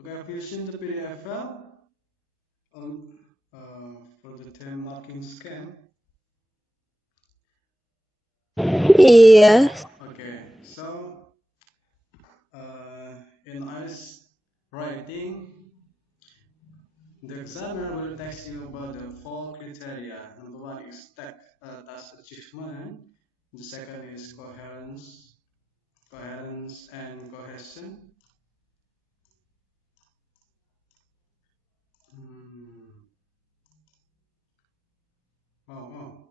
Okay, have you seen the PDF file on, for the term marking scheme? Yes. Okay, so in IELTS writing, the examiner will text you about the four criteria. Number one is task achievement. The second is coherence and cohesion. Hmm. Oh,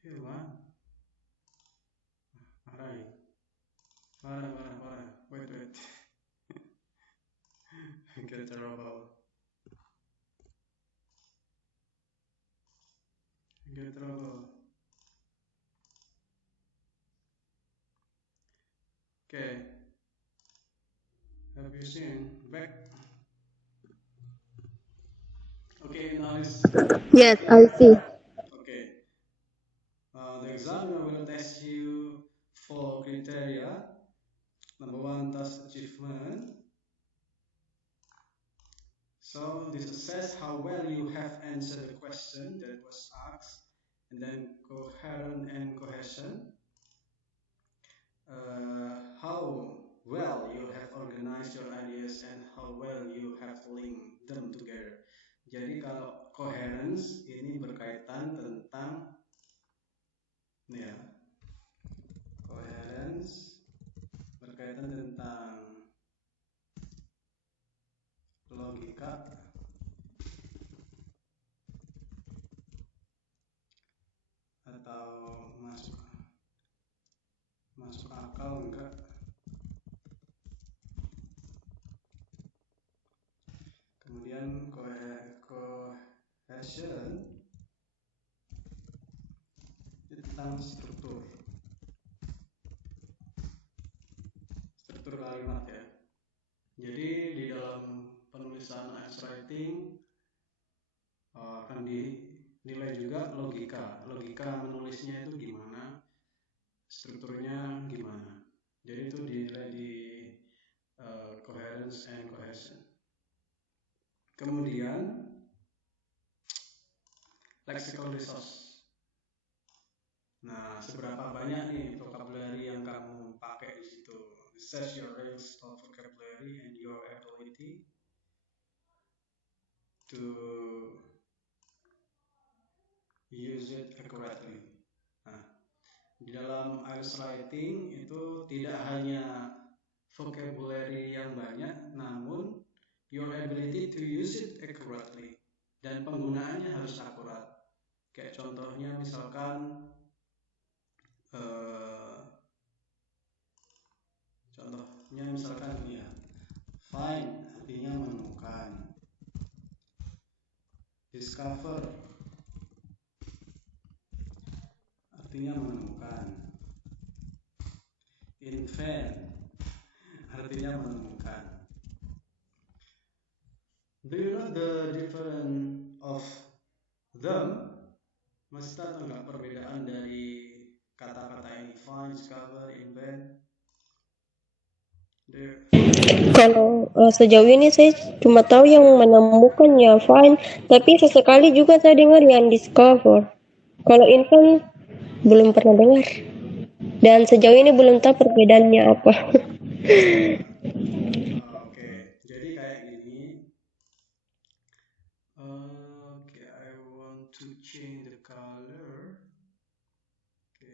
hilang. Alright. Parah. Wait. Get trouble. Get trouble. Okay. Have you seen back? Okay, now is Yes, I see. okay. The examiner will test you for criteria. Number one, task achievement. So this assess how well you have answered the question that was asked, and then coherent and cohesion. How well you have organized your ideas and how well you have linked them together. Jadi kalau coherence ini berkaitan tentang ya, coherence berkaitan tentang logika atau masuk masuk akal enggak. Kemudian cohesion itu tentang struktur kalimat ya. Jadi di dalam penulisan IELTS writing akan dinilai juga logika menulisnya itu gimana, strukturnya gimana. Jadi itu dinilai di coherence and cohesion. Kemudian lexical resource. Nah, seberapa banyak nih vocabulary yang kamu pakai di situ? Assess your range of vocabulary and your ability to use it accurately. Nah, di dalam IELTS writing itu tidak hanya vocabulary yang banyak, namun your ability to use it accurately dan penggunaannya harus akurat. Kayak contohnya misalkan ini ya, find artinya menemukan, discover artinya menemukan, invent artinya menemukan. Do you know the difference of them? Masih tahu nggak perbedaan dari kata-kata ini? Find, discover, invent. Kalau sejauh ini saya cuma tahu yang menemukannya find, tapi sesekali juga saya dengar yang discover. Kalau invent belum pernah dengar. Dan sejauh ini belum tahu perbedaannya apa. Oke, jadi kayak gini. Oke, I want to change the color. Oke,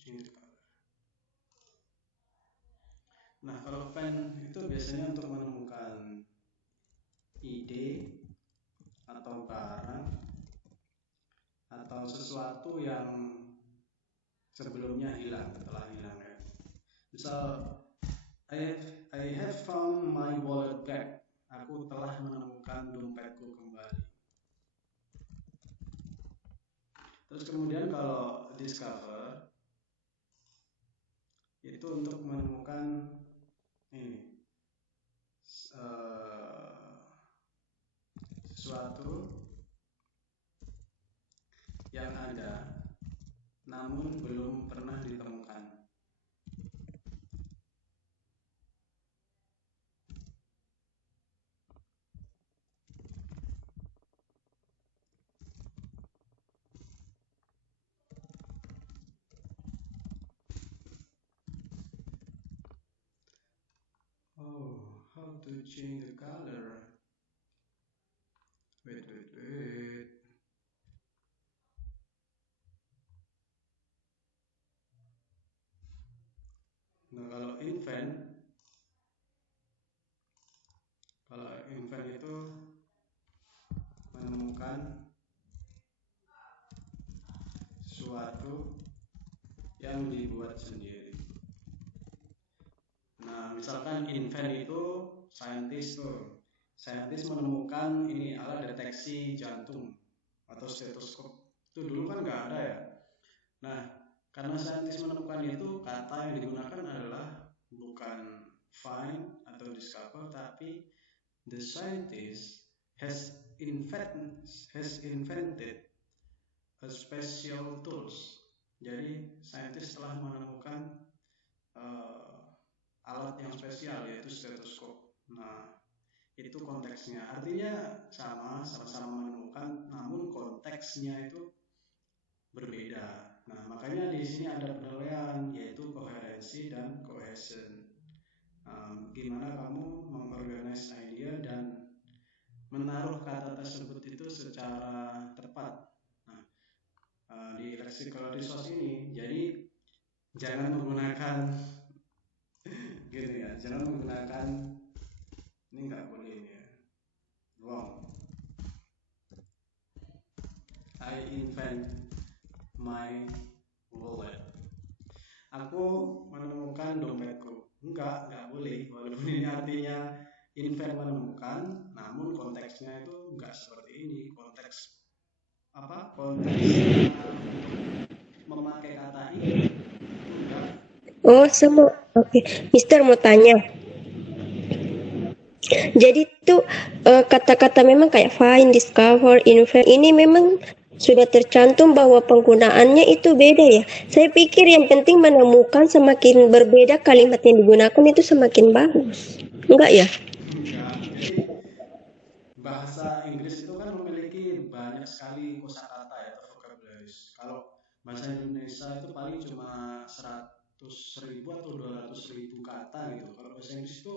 change the color. Nah, kalau pen itu biasanya untuk menemukan ide atau barang atau sesuatu yang sebelumnya hilang, telah hilang ya. Misal, I have found my wallet back. Aku telah menemukan dompetku kembali. Terus kemudian kalau discover itu untuk menemukan ini sesuatu yang ada namun belum pernah ditemukan. to change the color. Wait. Nah, kalau invent itu menemukan suatu yang dibuat sendiri. Nah, misalkan invent itu saintis menemukan ini alat deteksi jantung atau stetoskop. Itu dulu kan nggak ada ya. Nah, karena saintis menemukan itu, kata yang digunakan adalah bukan find atau discover, tapi the scientist has invented a special tools. Jadi saintis telah menemukan alat yang spesial, yaitu stetoskop. Nah, itu konteksnya. Artinya sama-sama menemukan, namun konteksnya itu berbeda. Nah, makanya di sini ada penilaian, yaitu koherensi dan cohesion. Gimana kamu mengorganize idea dan menaruh kata tersebut itu secara tepat. Nah, di lexical resource ini, jadi jangan menggunakan gitu ya, jangan menggunakan ini, nggak boleh ini ya, wrong. I invent my wallet. Aku menemukan dompetku. Enggak boleh. Walaupun ini artinya invent menemukan, namun konteksnya itu enggak seperti ini. Konteks memakai kata ini enggak. Oh, sama. Oke. Mister mau tanya. Jadi itu kata-kata memang kayak find, discover, invent ini memang sudah tercantum bahwa penggunaannya itu beda ya. Saya pikir yang penting menemukan, semakin berbeda kalimat yang digunakan itu semakin bagus. Enggak ya? Enggak. Jadi bahasa Inggris itu kan memiliki banyak sekali kosakata ya, atau vocabularies. Kalau bahasa Indonesia itu paling cuma 100.000 atau 200.000 kata gitu. Kalau bahasa Inggris itu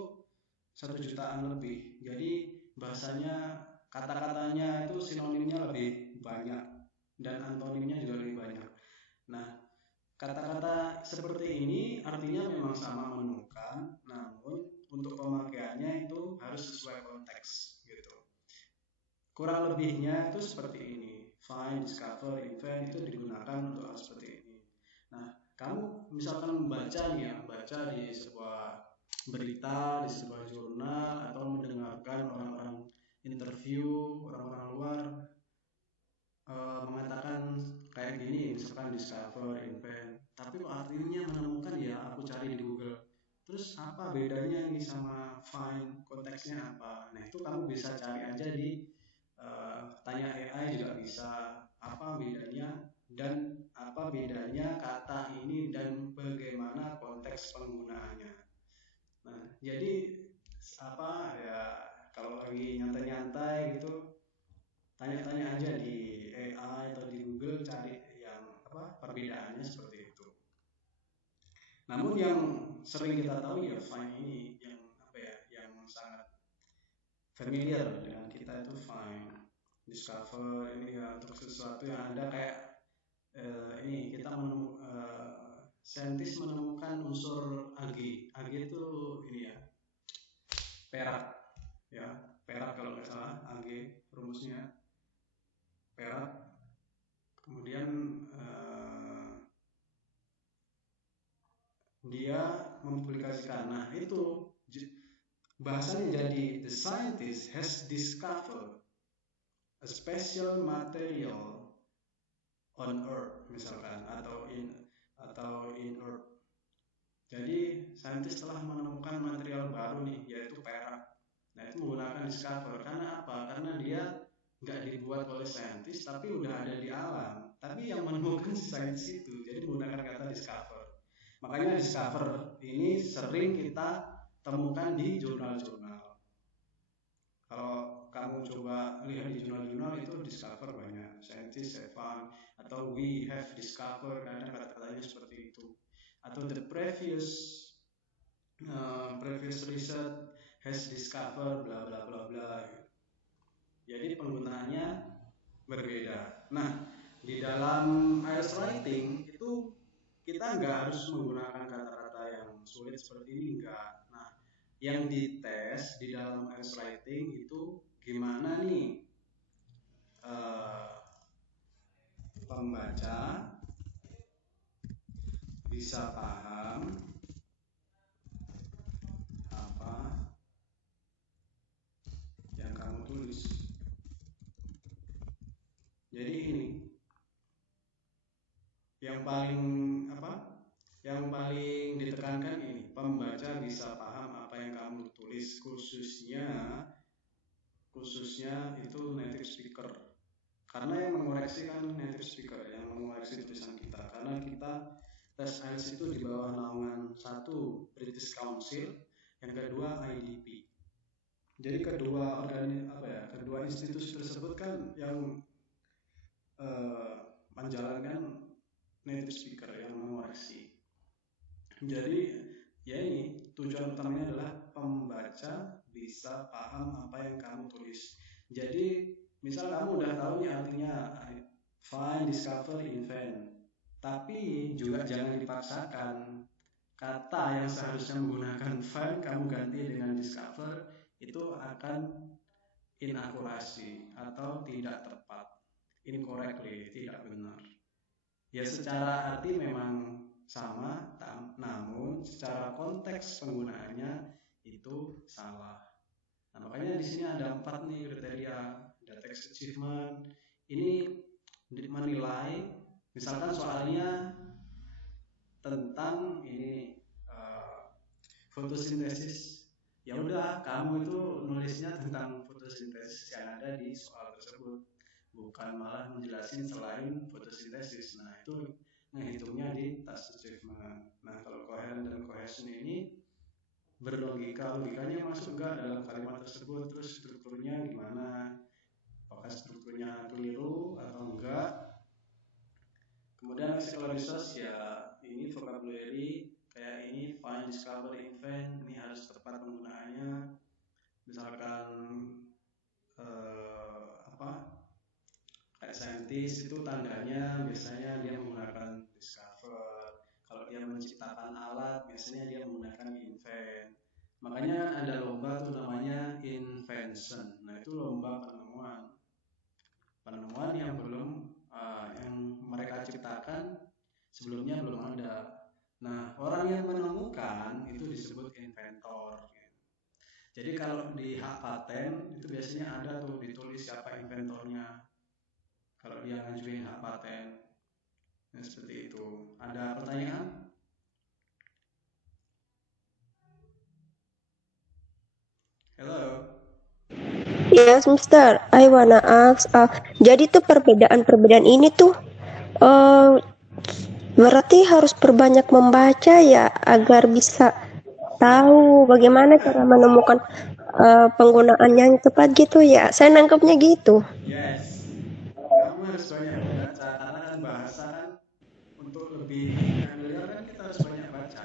1 jutaan lebih. Jadi bahasanya, kata-katanya itu sinonimnya lebih banyak dan antonimnya juga lebih banyak. Nah, kata-kata seperti ini artinya memang sama menemukan, namun untuk pemakaiannya itu harus sesuai konteks gitu. Kurang lebihnya itu seperti ini. Find, discover, invent itu digunakan untuk hal seperti ini. Nah, kamu misalkan membaca di sebuah berita, di sebuah jurnal, atau mendengarkan orang-orang interview orang-orang luar mengatakan kayak gini, misalkan discover, invent, tapi kok artinya menemukan ya, aku cari di Google. Terus apa bedanya ini sama find, konteksnya apa? Nah, itu kamu bisa cari aja di tanya AI juga bisa, apa bedanya dan apa bedanya kata ini dan bagaimana konteks penggunaannya. Nah, jadi apa ya, kalau lagi nyantai-nyantai gitu, tanya-tanya aja di AI atau di Google, cari yang perbedaannya seperti itu. Namun yang sering kita tahu ya find ini, yang yang sangat familiar dengan kita itu find, discover ini ya untuk sesuatu yang ada, kayak ini kita saintis menemukan unsur Ag itu ini ya, perak ya, perak kalau nggak salah, Ag rumusnya perak. Kemudian dia mempublikasikan. Nah, itu bahasanya jadi the scientist has discovered a special material on earth misalkan, atau in earth. Jadi saintis telah menemukan material baru nih, yaitu perak. Nah, itu menggunakan discover. Karena apa? Karena dia nggak dibuat oleh saintis, tapi udah ada di alam. Tapi yang menemukan si saintis itu, jadi menggunakan kata discover. Makanya discover ini sering kita temukan di jurnal-jurnal. Kalau kamu coba lihat di jurnal-jurnal itu discover banyak. Scientists have found, atau we have discovered, kadang kata-katanya seperti itu. Atau the previous research has discovered bla bla bla bla. Jadi penggunaannya berbeda. Nah, di dalam IELTS writing itu kita nggak harus menggunakan kata-kata yang sulit seperti ini, enggak. Nah, yang dites di dalam IELTS writing itu gimana nih pembaca bisa paham apa yang kamu tulis. Jadi ini yang paling ditekankan ini, pembaca bisa paham apa yang kamu tulis, khususnya itu native speaker. Karena yang mengoreksi kan native speaker, yang mengoreksi tulisan kita. Karena kita tes IELTS itu di bawah naungan satu British Council, yang kedua IDP. Jadi kedua institusi tersebut kan yang menjalankan native speaker yang mengoreksi. Jadi ya ini tujuan utamanya adalah pembaca bisa paham apa yang kamu tulis. Jadi misal kamu udah tahu nih artinya find, discover, invent, tapi juga jangan dipaksakan. Kata yang seharusnya menggunakan find kamu ganti dengan discover, itu akan inakurasi atau tidak tepat, incorrectly, tidak benar. Ya secara arti memang sama, namun secara konteks penggunaannya itu salah. Nah, makanya di sini ada 4 nih kriteria. Ada text achievement. Ini menilai, misalkan soalnya tentang ini fotosintesis. Ya udah, kamu itu nulisnya tentang fotosintesis yang ada di soal tersebut, bukan malah menjelasin selain fotosintesis. Nah, itu ngehitungnya di task achievement. Nah, kalau coherent dan cohesion ini berlogika, logikanya masuk enggak dalam kalimat tersebut, terus strukturnya gimana, apakah strukturnya keliru atau enggak. Kemudian lexical resource, ya ini vocabulary kayak ini find, discover, invent, ini harus tepat penggunaannya. Misalkan kayak scientist itu tandanya biasanya dia menggunakan discover. Kalau dia menciptakan alat biasanya dia menggunakan invent. Makanya ada lomba tuh namanya invention. Nah, itu lomba penemuan yang belum yang mereka ciptakan sebelumnya belum ada. Nah, orang yang menemukan itu disebut inventor. Jadi kalau di hak paten itu biasanya ada tuh ditulis siapa inventornya. Kalau dia ngajuin hak paten, nah seperti itu. Ada pertanyaan? Hello. Yes, Mister. I wanna ask. Jadi tuh perbedaan ini tuh berarti harus perbanyak membaca ya agar bisa tahu bagaimana cara menemukan penggunaan yang tepat gitu ya. Saya nangkepnya gitu. Yes. Kamu harus banyak membaca karena kan bahasa kan untuk lebih familiar kan kita harus banyak baca.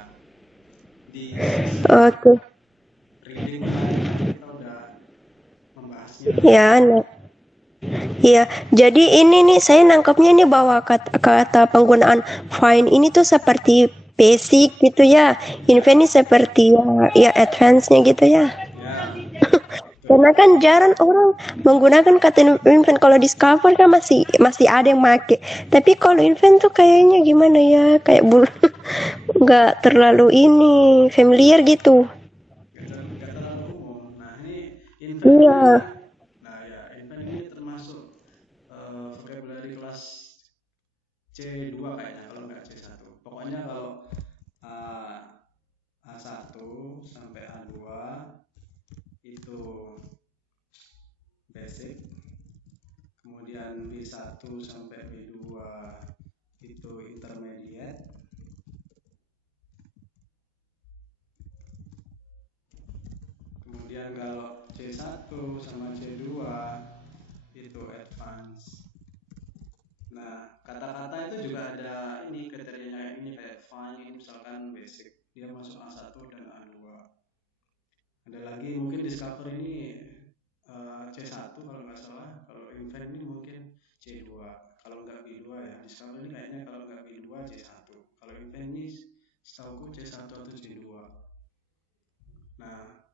Di Oke. reading tadi kan kita udah membahasnya. Ya, nah. Iya, jadi ini nih saya nangkepnya nih bahwa kata penggunaan fine ini tuh seperti basic gitu ya. Invent ini seperti ya advance-nya gitu ya. Ya, Karena betul. kan jarang orang menggunakan kata invent. Kalau discover kan masih ada yang make. Tapi kalau invent tuh kayaknya gimana ya? Kayak nggak terlalu ini familiar gitu. Gak terlalu umum. Nah, ini invent Iya. ini, nah ya, invent ini termasuk vocabulary kelas C2 kayaknya, kalau nggak C1. Pokoknya kalau A1 sampai A2 itu basic, kemudian B1 sampai B2 itu intermediate, kemudian kalau C1 sama C2 itu advance. Nah, kata-kata itu juga ada ini kriterianya, ini kayak fine, ini misalkan basic, dia masuk A1 dan A2. Ada lagi mungkin Discover ini C1 kalau nggak salah. Kalau Invent ini mungkin C2. Kalau nggak B2 ya. Discover ini kayaknya kalau nggak B2 C1. Kalau Invent ini setahuku C1 atau C2. Nah,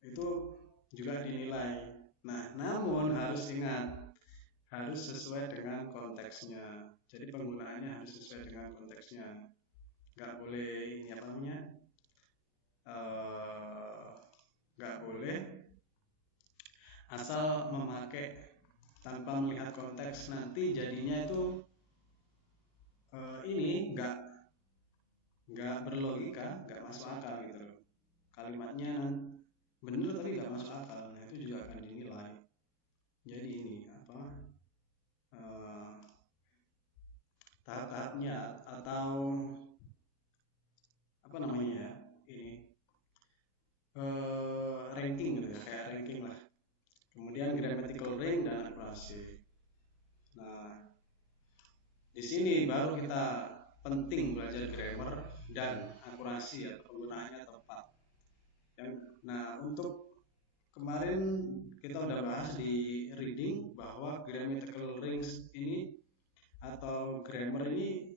itu juga dinilai. Nah, namun harus ingat, harus sesuai dengan konteksnya. Jadi penggunaannya harus sesuai dengan konteksnya. Nggak boleh ini apa namanya? Nggak boleh asal memakai tanpa melihat konteks, nanti jadinya itu ini nggak berlogika, nggak masuk akal gitu loh. Kalimatnya bener tapi nggak masuk akal. Nah, itu juga akan dinilai. Jadi ini apa tahap-tahapnya atau apa namanya ya, ini ranking gitu ya, kayak ranking lah. Kemudian grammatical rank dan akurasi. Nah, di sini baru kita penting belajar grammar dan akurasi ya, penggunaannya tepat. Nah, untuk kemarin kita udah bahas di reading bahwa grammatical ranks ini atau grammar ini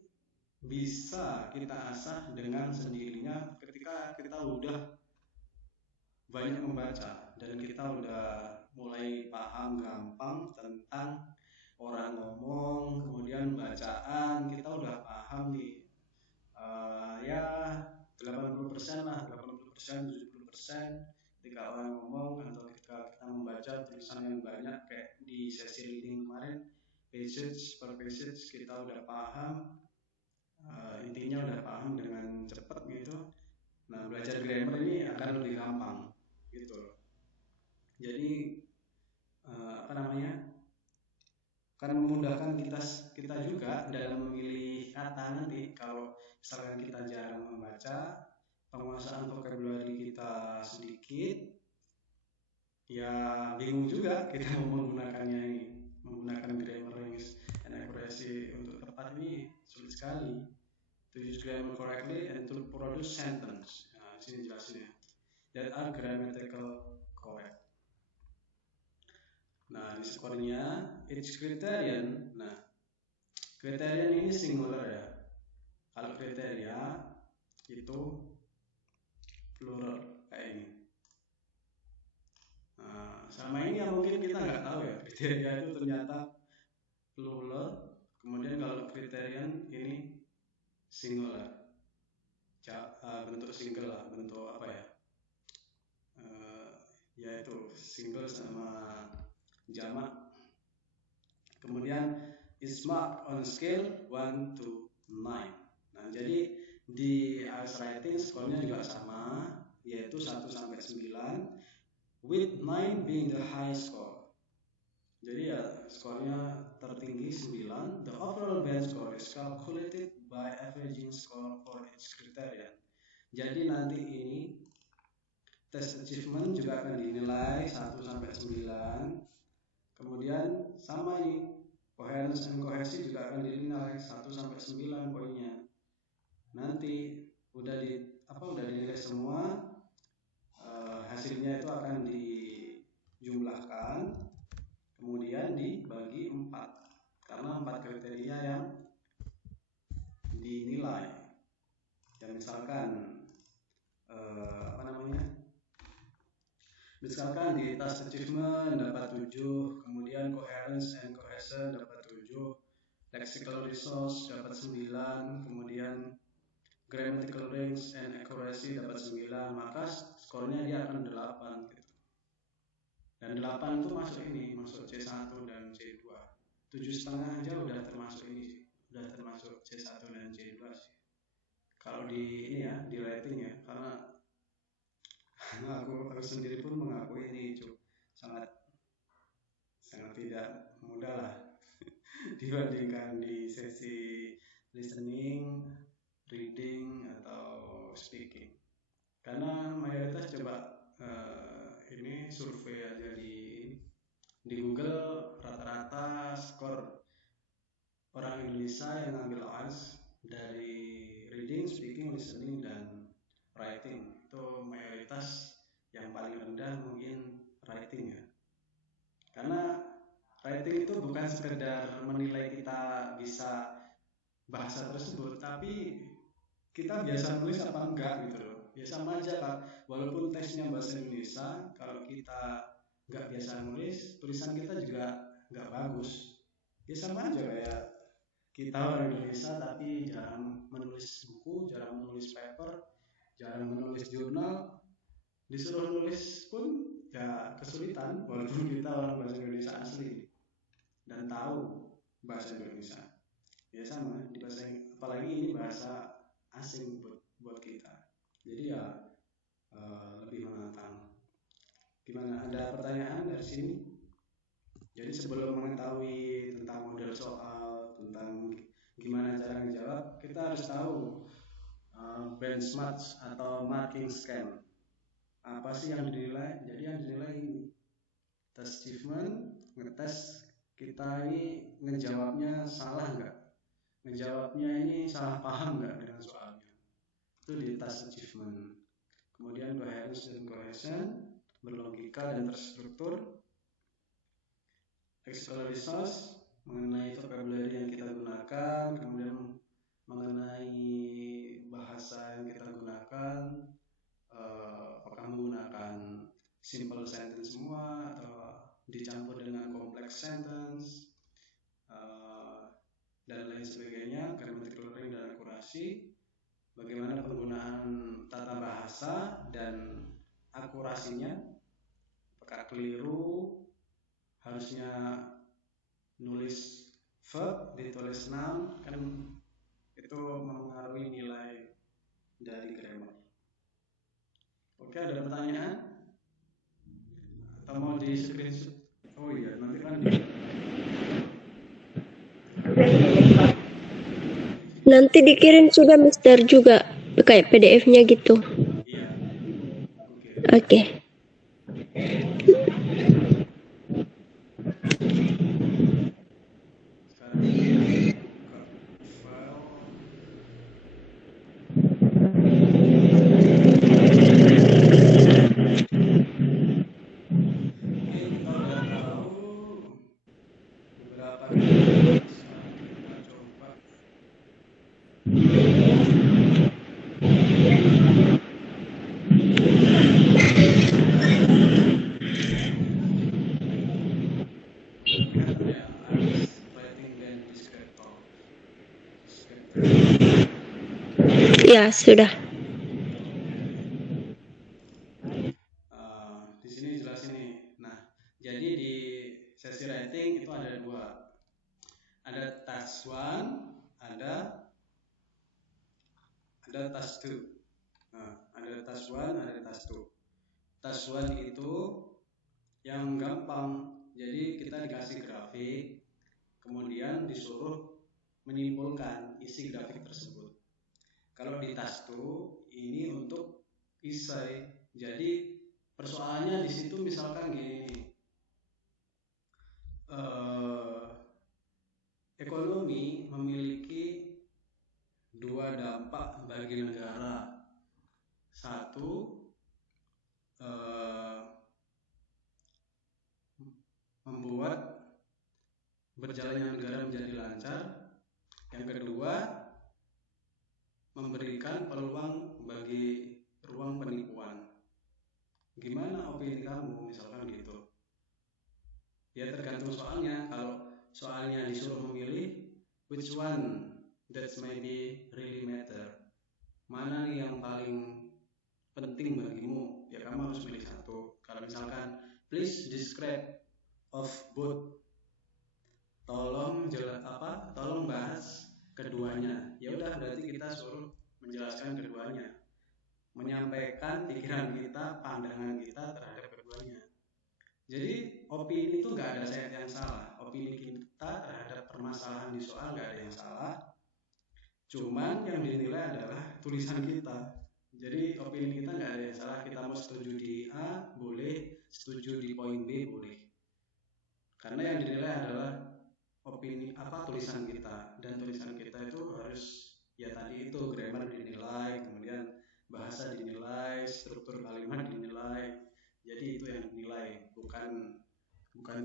bisa kita asah dengan sendirinya ketika kita udah banyak membaca dan kita udah mulai paham gampang tentang orang ngomong, kemudian bacaan kita udah paham nih. Ya 80% lah, 80%, 70% ketika orang ngomong atau ketika kita membaca tulisan yang banyak kayak di sesi reading kemarin, passage per passage kita udah paham, intinya udah paham dengan cepat gitu. Nah, belajar grammar ini akan lebih gampang gitu. Jadi apa namanya, akan memudahkan kita juga dalam memilih kata nanti. Kalau misalkan kita jarang membaca, penguasaan vocabulary kita sedikit, ya bingung juga kita mau menggunakannya ini, menggunakan grammar English and accuracy untuk tepat ini sulit sekali. To use grammar correctly and to produce sentence. Nah, sini jelasnya. That are grammatical correct. Nah, di skornya each criterion. Nah, criterion ini singular ya. Kalau kriteria itu plural kayak ini. Nah, sama ini yang mungkin kita nggak tahu ya, kriteria itu ternyata plural. Kemudian kalau criterion ini singular, bentuk single lah, bentuk apa ya? Yaitu single sama jamak. Kemudian is marked on scale 1 to 9. Nah, jadi di IELTS writing skornya juga sama, yaitu 1 sampai 9, with 9 being the high score. Jadi ya skornya tertinggi 9. The overall band score is calculated by averaging score for each criterion. Jadi nanti ini test achievement juga akan dinilai 1 sampai 9. Kemudian sama ini coherence and cohesion juga akan dinilai 1 sampai 9 poinnya. Nanti udah dinilai semua, hasilnya itu akan dijumlahkan, kemudian dibagi 4 karena 4 kriteria yang dinilai. Ya misalkan misalkan di task achievement dapat 7, kemudian coherence and cohesion dapat 7, lexical resource dapat 9, kemudian grammatical range and accuracy dapat 9, maka skornya dia akan 8 gitu. Dan 8 itu masuk C1 dan C2. 7,5 aja udah termasuk ini sih, udah termasuk C1 dan C2 sih. Kalau di ini ya, di rating ya, karena aku sendiri pun mengakui ini sangat tidak mudah lah dibandingkan di sesi listening, reading atau speaking. Karena mayoritas coba ini survei aja di Google, rata-rata skor orang Indonesia yang ngambil IELTS dari reading, speaking, listening dan writing itu mayoritas yang paling paling rendah mungkin writing ya. Karena writing itu bukan sekedar menilai kita bisa bahasa tersebut, tapi kita biasa nulis apa enggak gitu loh. Ya sama aja Kak, walaupun teksnya bahasa Indonesia, kalau kita nggak biasa nulis, tulisan kita juga nggak bagus. Ya sama aja kayak kita orang Indonesia tapi jarang menulis buku, jarang menulis paper, jarang menulis jurnal, disuruh nulis pun ya kesulitan walaupun kita orang bahasa Indonesia asli dan tahu bahasa Indonesia. Ya sama di bahasa, apalagi ini bahasa asing buat kita. Jadi ya lebih menantang. Gimana? Ada pertanyaan dari sini? Jadi sebelum mengetahui tentang model soal, tentang gimana cara menjawab, kita harus tahu benchmark atau marking scheme. Apa sih yang dinilai? Jadi yang dinilai ini test achievement, ngetes kita ini ngejawabnya salah nggak? Ngejawabnya ini salah paham nggak dengan soalnya? Itu di test achievement. Kemudian coherence dan cohesion, berlogika dan terstruktur. Textual resource, mengenai vocabulary yang kita gunakan, kemudian mengenai bahasa yang kita gunakan, apakah menggunakan simple sentence semua atau dicampur dengan complex sentence, dan lain sebagainya, grammatical learning dan akurasi, bagaimana penggunaan tata bahasa dan akurasinya, apakah keliru, harusnya nulis verb ditulis noun, kan itu mempengaruhi nilai dari grammar. Oke, ada pertanyaan? Atau mau di screenshot? Oh iya, nanti kan Nanti dikirim sudah Mister juga kayak PDF-nya gitu. iya. Oke. Sekarang buka file. Mungkin kita udah tahu beberapa kata. Sekarang kita coba ya, artis writing dan descriptor. Ya, sudah. Di sini jelas ini. Nah, jadi di sesi writing itu ada dua. Ada task 1, ada task 2. Nah, ada task 1, ada task 2. Task 1 itu yang gampang. Jadi kita dikasih grafik, kemudian disuruh menyimpulkan isi grafik tersebut. Kalau di task 2 ini untuk esai. Jadi persoalannya di situ misalkan gini. Ekonomi memiliki dua dampak bagi negara. Satu, membuat berjalannya negara menjadi lancar. Yang kedua, memberikan peluang bagi ruang penipuan. Gimana opini kamu misalkan gitu? Ya tergantung soalnya. Kalau soalnya disuruh memilih which one that maybe really matter, mana nih yang paling penting bagimu, ya kamu harus pilih satu. Kalau misalkan please describe of both, tolong bahas keduanya. Ya udah, berarti kita suruh menjelaskan keduanya, menyampaikan pikiran kita, pandangan kita terhadap keduanya. Jadi opini itu nggak ada yang salah. Opini kita terhadap permasalahan di soal nggak ada yang salah. Cuman yang dinilai adalah tulisan kita. Jadi opini kita nggak ada yang salah. Kita mau setuju di A boleh, setuju di poin B boleh. Karena yang dinilai adalah opini tulisan kita, dan tulisan kita itu harus ya tadi itu grammar dinilai, kemudian bahasa dinilai, struktur kalimat dinilai. Jadi Jadi itu yang dinilai, bukan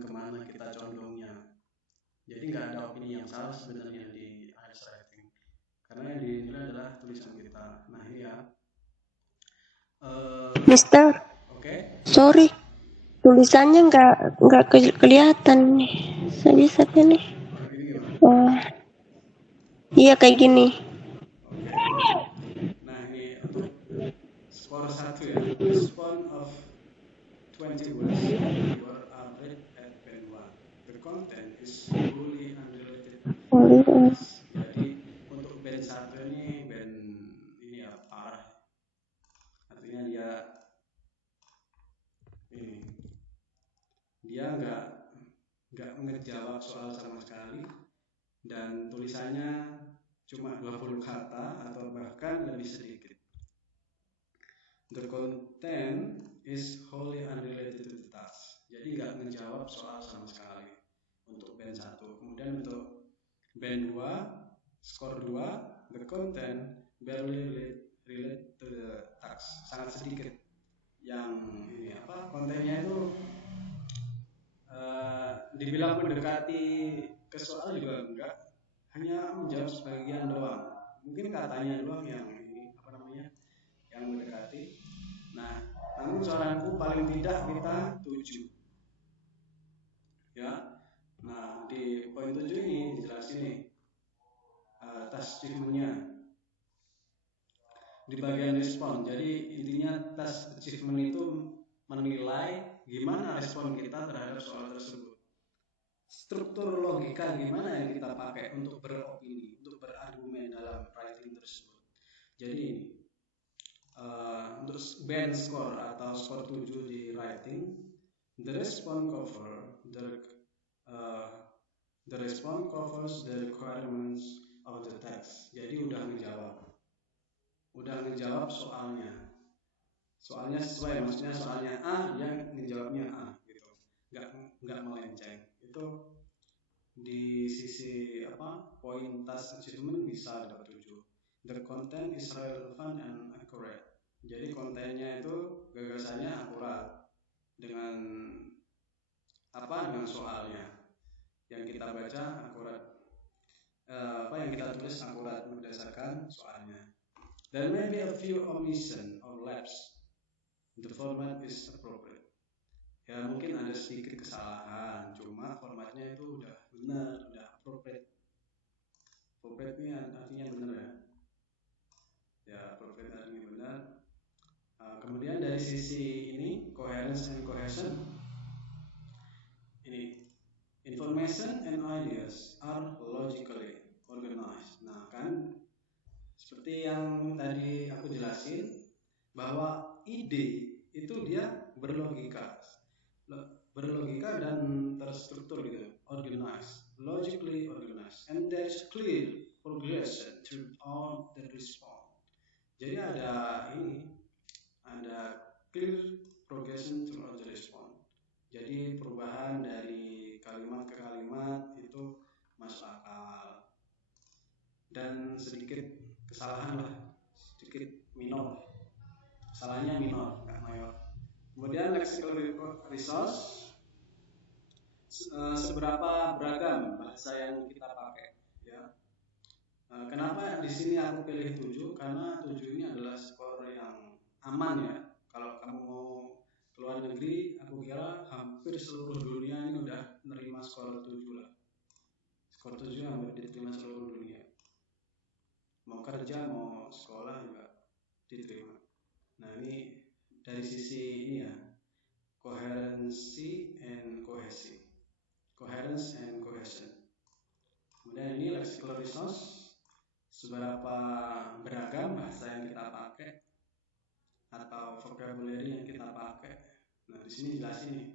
kemana kita condongnya. Jadi nggak ada opini yang salah sebenarnya di IELTS writing, karena yang dinilai adalah tulisan kita. Nah ini ya. Mister, Oke. sorry, tulisannya nggak kelihatan nih. Saya bisa nih. Ini gimana? Oh, iya kayak gini. Oke. Nah ini untuk skor 1 ya. Respond of 20 words you are average at band 1. The content is wholly unrelated. Jadi untuk band 1 ini band ini ya parah. Artinya dia nggak ngejawab soal sama sekali, dan tulisannya cuma 20 kata atau bahkan lebih sedikit. The content is wholly unrelated to the task. Jadi nggak ngejawab soal sama sekali untuk band 1. Kemudian untuk band 2, skor 2, the content barely relate to the task. Sangat sedikit yang ini kontennya itu dibilang mendekati ke soal juga enggak, hanya menjawab sebagian doang. Mungkin katanya doang yang ini yang mendekati. Nah, namun saranku paling tidak kita 7. Ya. Nah, di poin 7 ini dijelasin nih task achievement-nya di bagian respon. Jadi intinya task achievement itu menilai gimana respon kita terhadap soal tersebut. Struktur logika gimana yang kita pakai untuk beropini, untuk berargumen dalam writing tersebut. Jadi untuk band score atau skor 7 di writing, the response covers the requirements of the text. Jadi udah ngejawab soalnya sesuai, maksudnya soalnya A, dia ngejawabnya A gitu, nggak melenceng. Itu di sisi poin task achievement bisa dapat 7. The content is relevant and accurate. Jadi kontennya itu gagasannya akurat dengan dengan soalnya yang kita baca akurat, yang kita tulis akurat berdasarkan soalnya. There may be a few omission or lapse. The format is appropriate. Ya mungkin ada sedikit kesalahan, cuma formatnya itu udah benar, udah appropriate. Appropriate ini artinya benar ya. Ya appropriate artinya benar. Kemudian dari sisi ini coherence and cohesion, ini information and ideas are logically organized. Nah kan seperti yang tadi aku jelasin, bahwa ide itu dia berlogika dan terstruktur gitu, organized, logically organized, and there's clear progression throughout the response. Jadi ada clear progression throughout the response. Jadi perubahan dari kalimat ke kalimat itu masuk akal, dan sedikit kesalahan lah, sedikit minor, kesalahannya minor nggak mayor. Kemudian lexical resource, seberapa beragam bahasa yang kita pakai ya. Kenapa di sini aku pilih 7? Karena 7 ini adalah skor yang aman ya. Kalau kamu mau keluar negeri, aku kira hampir seluruh dunia ini udah nerima skor 7 lah. Skor 7 hampir diterima seluruh dunia. Mau kerja, mau sekolah juga diterima. Nah ini dari sisi ini ya, coherency and cohesion. Coherence and cohesion. Kemudian ini lexical resource, seberapa beragam bahasa yang kita pakai atau vocabulary yang kita pakai. Nah di sini jelasin nih,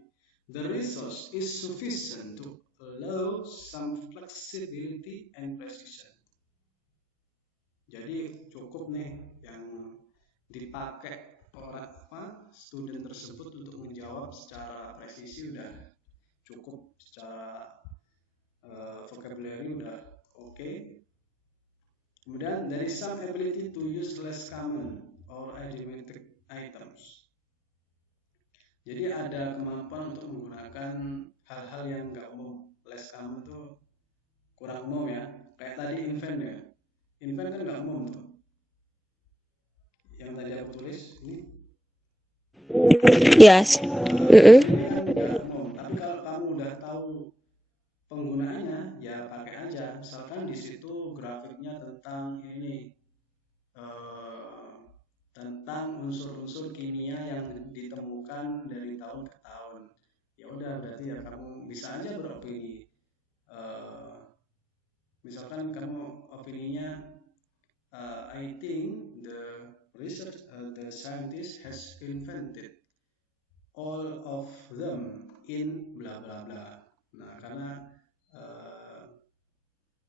the resource is sufficient to allow some flexibility and precision. Jadi cukup nih yang dipakai orang student tersebut untuk menjawab secara presisi udah cukup, secara vocabulary udah oke. Kemudian there is some ability to use less common or idiomatic items. Jadi ada kemampuan untuk menggunakan hal-hal yang nggak umum. Les kamu tuh kurang umum ya. Kayak tadi invent ya. Invent kan nggak umum tuh. Yang tadi aku tulis ini. Yes. Ini kan nggak umum. Tapi kalau kamu udah tahu penggunaannya, ya pakai aja. Misalkan di situ grafiknya tentang ini. Tentang unsur-unsur kimia yang ditemukan dari tahun ke tahun. Ya udah, berarti ya kamu bisa aja beropini. Misalkan kamu opininya, I think the research the scientist has invented all of them in bla bla bla. Nah, karena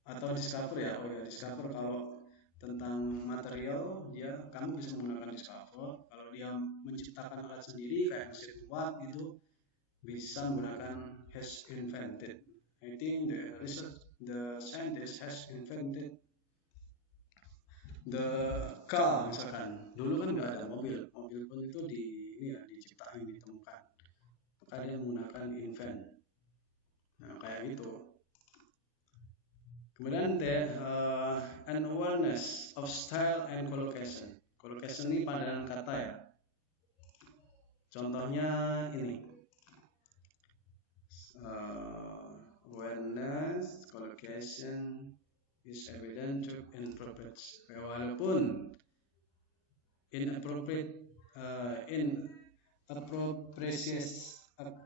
atau discover ya, discover kalau tentang material kamu bisa menggunakan discover. Kalau dia menciptakan alat sendiri kayak mesin watt itu bisa menggunakan has invented. I think the scientist has invented the car. Misalkan dulu kan nggak ada mobil pun itu diciptakan, ditemukan, maka dia menggunakan invent. Nah, kayak gitu. Kemudian an awareness of style and collocation. Collocation ini padanan kata ya. Contohnya ini. Awareness, collocation is evident to inappropriate. Walaupun inappropriations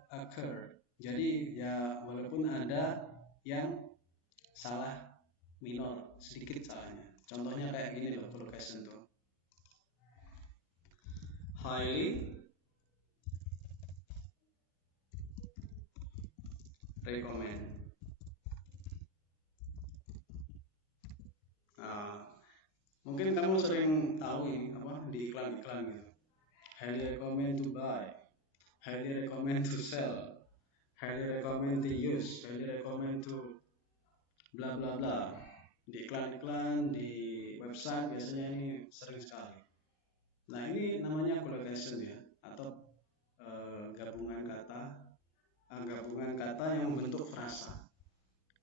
occur. Jadi ya walaupun ada yang salah minor, sedikit salahnya. Contohnya kayak gini loh, collocation tuh. Highly recommend. Mungkin kamu sering tahu ini apa di iklan-iklan gitu. Highly recommend to buy, highly recommend to sell, highly recommend to use, highly recommend to bla bla bla. Di iklan-iklan di website biasanya ini sering sekali. Nah, ini namanya collocation ya, atau gabungan kata yang membentuk frasa.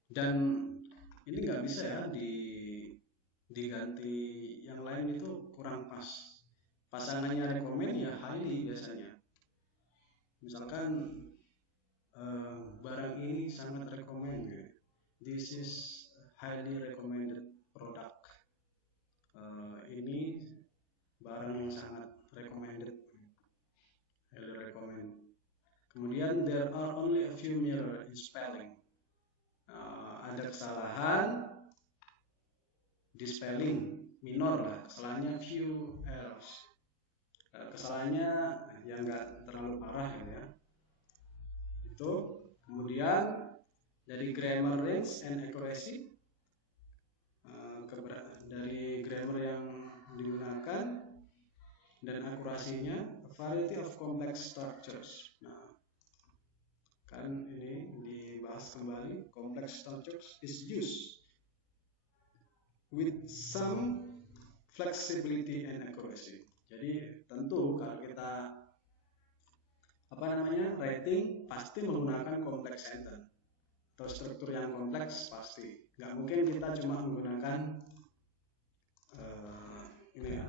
Dan ini nggak bisa ya diganti yang lain, itu kurang pas. Pasangannya recommend ya highly biasanya. Misalkan barang ini sangat recommend gitu. This is highly recommended product. Ini barang yang sangat recommended. Highly recommend. Kemudian there are only a few errors in spelling. Ada kesalahan di spelling minor lah, kesalahannya few errors. Kesalahannya yang nggak terlalu parah gitu ya. Itu kemudian dari grammar range and accuracy, dari grammar yang digunakan dan akurasinya, a variety of complex structures. Nah, kan ini dibahas kembali, complex structures is used with some flexibility and accuracy. Jadi tentu kalau kita writing pasti menggunakan complex sentence atau struktur yang kompleks pasti. Nggak mungkin kita cuma menggunakan ini ya.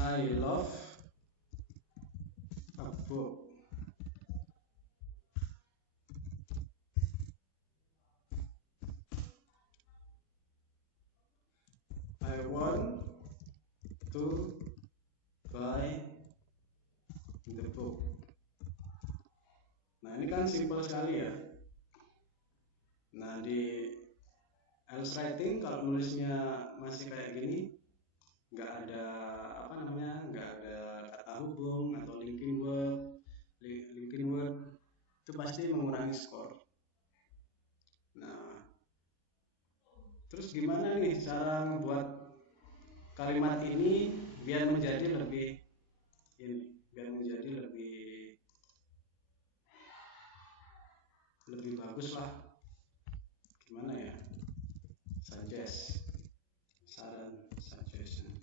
I love a book. I want to buy the book. Nah, ini kan simpel sekali ya. Nah, di IELTS writing kalau nulisnya masih kayak gini, nggak ada nggak ada kata hubung atau linking word, itu pasti mengurangi skor. Nah, terus gimana nih cara membuat kalimat ini biar menjadi lebih bagus lah. Gimana ya? Saran, suggestion.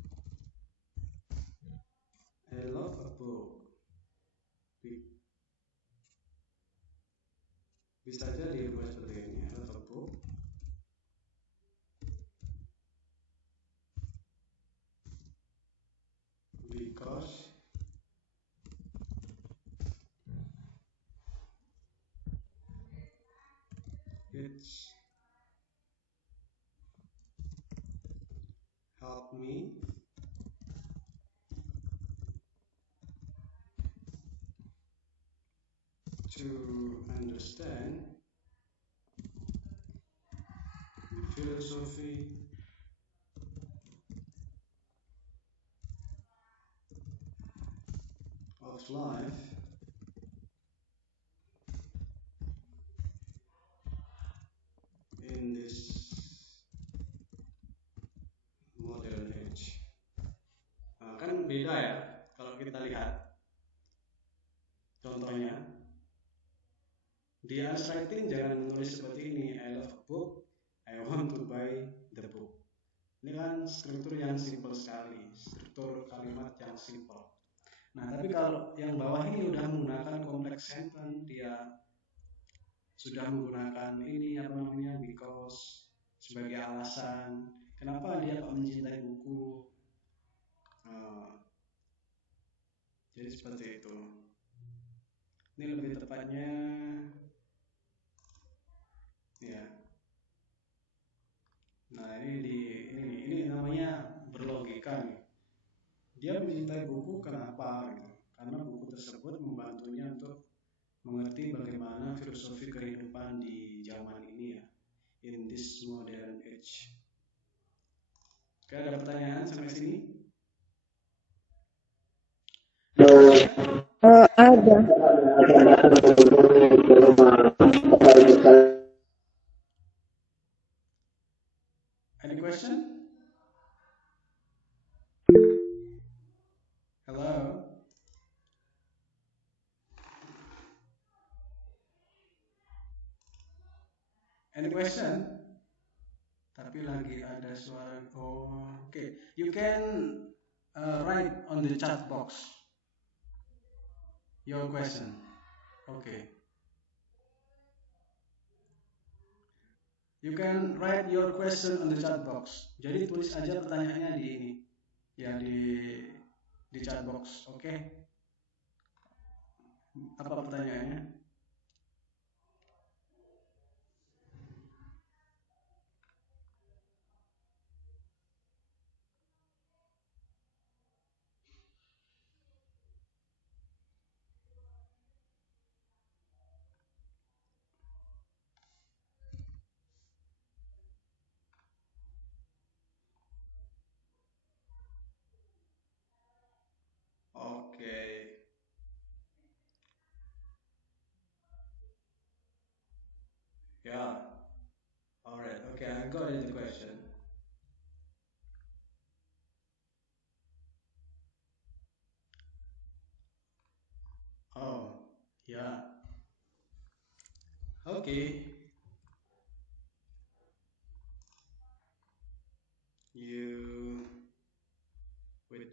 I love a because it's helped me to understand the philosophy of life in this modern age. Nah, kan beda ya kalau kita lihat contohnya di Ars Writing jangan menulis seperti ini, I love a book, I want to buy the book. Ini kan struktur yang simpel sekali, struktur kalimat yang simpel. Nah, tapi kalau yang bawah ini udah menggunakan complex sentence, dia sudah menggunakan ini apa namanya because sebagai alasan kenapa dia kok mencintai buku. Jadi seperti itu. Ini lebih tepatnya ya. Nah, ini namanya berlogika nih. Dia mencintai buku kenapa gitu? Karena buku tersebut membantunya untuk mengerti bagaimana filosofi kehidupan di zaman ini ya, in this modern age. Oke, ada pertanyaan sampai sini? Ada. Any question? Hello? Any question? Tapi lagi ada suara. Oh, okay. You can write on the chat box your question. Okay. You can write your question on the chat box. Jadi tulis aja pertanyaannya di ini, ya di chat box. Oke. Apa pertanyaannya? Okay. Yeah. All right. Okay, I got it. The question. Oh, yeah. Okay. You wait.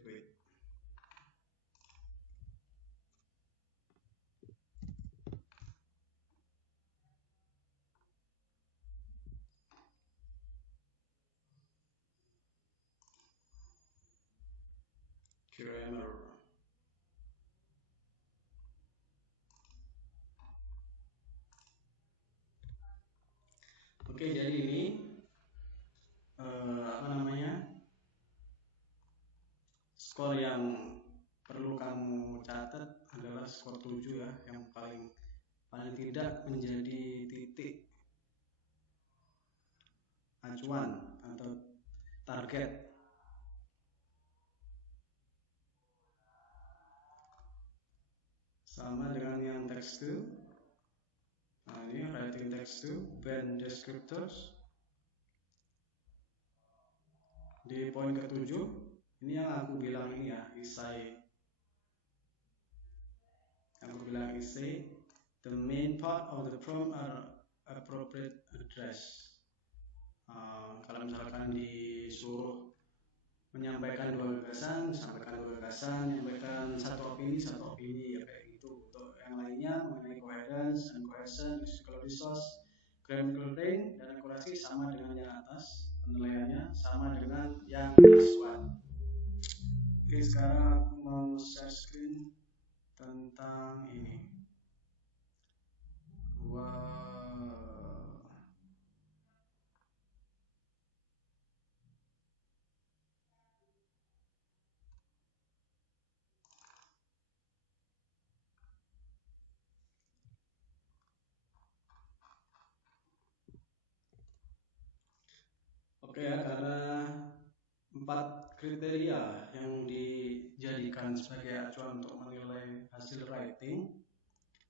Grammar. Oke, jadi ini apa namanya? Skor yang perlu kamu catat adalah skor 7 ya, yang paling tidak menjadi titik acuan atau target. Sama dengan yang text 2. Nah, ini writing text 2, band descriptors. Di poin ke-7, ini yang aku bilang ini ya, essay. Aku bilang essay, the main part of the prompt are appropriate address. Kalau misalkan disuruh menyampaikan dua gagasan, sampaikan dua gagasan, menyampaikan satu opini ya kayak gitu. Untuk yang lainnya mengenai coherence and cohesion, lexical resource, grammatical range, dan akurasi sama dengan yang atas. Penilaiannya sama dengan yang this one. Oke, sekarang aku mau mau share screen tentang ini. Oke ya, karena 4 kriteria yang dijadikan sebagai acuan untuk menilai hasil writing,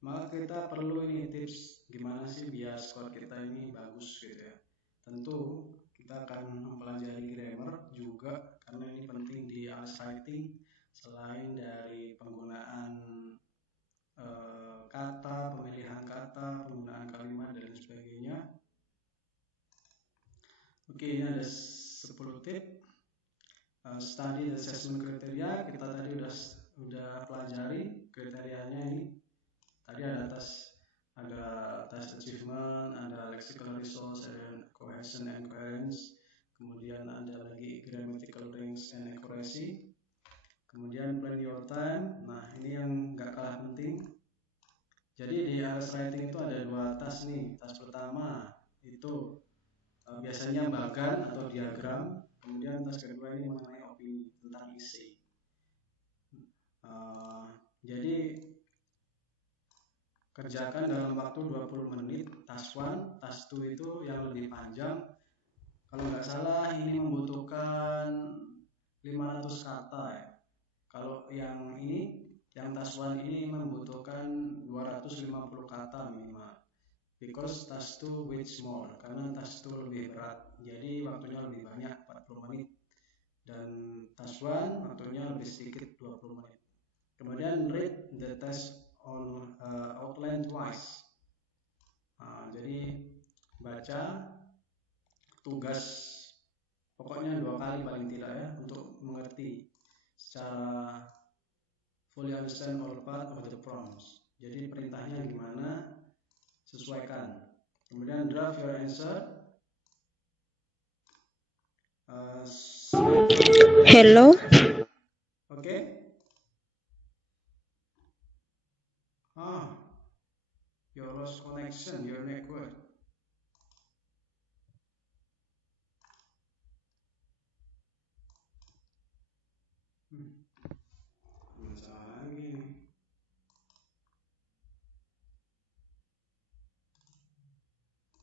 maka kita perlu ini tips gimana sih biar skor kita ini bagus gitu ya. Tentu kita akan mempelajari grammar juga karena ini penting di ALS writing, selain dari penggunaan kata, pemilihan kata, penggunaan kalimat dan sebagainya. Oke, ini ada 10 tips. Study the assessment criteria, kita tadi udah pelajari kriterianya ini. Tadi ada test achievement, ada lexical resource, ada cohesion and coherence, kemudian ada lagi grammatical range and accuracy, kemudian plan your time. Nah, ini yang gak kalah penting. Jadi di ALS writing itu ada 2 task nih. Task pertama itu biasanya bagan atau diagram, kemudian task kedua ini mengenai opini tentang isi. Jadi kerjakan dalam waktu 20 menit task 1, task 2 itu yang lebih panjang. Kalau nggak salah ini membutuhkan 500 kata ya. Kalau yang task 1 ini membutuhkan 250 kata minimal. Because task 2 weighs more, karena task 2 lebih berat, jadi waktunya lebih banyak, 40 menit. Dan task 1 waktunya lebih sedikit, 20 menit. Kemudian read the test on outline twice. Jadi baca tugas pokoknya 2 kali paling tidak ya, untuk mengerti secara fully understand all part of the prompts. Jadi perintahnya gimana, sesuaikan. Kemudian draft your answer. Hello. Oke. You lost connection, your network.